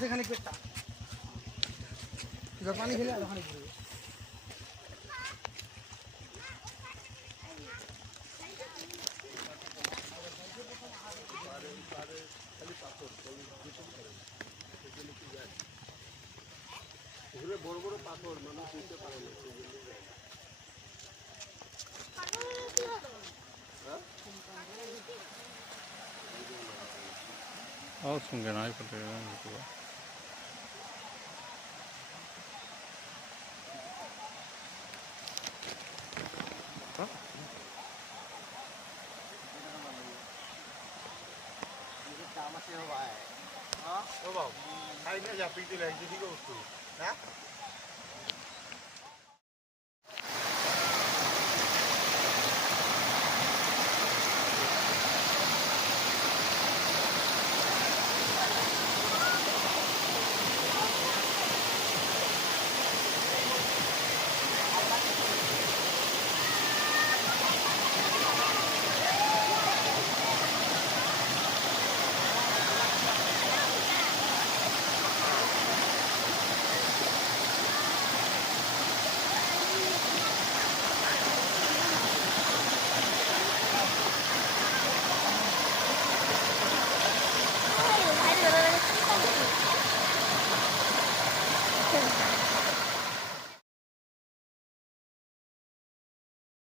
সেখানে পেটটা পানি খেলে আর ওখানে ঘুরবে। বড় বড় পাথর মানুষ দিতে পারে না। 숨겨놔야 될 거야. Sao bảo? Hay nữa nhà pin tôi lấy cái gì cũng được. Hả?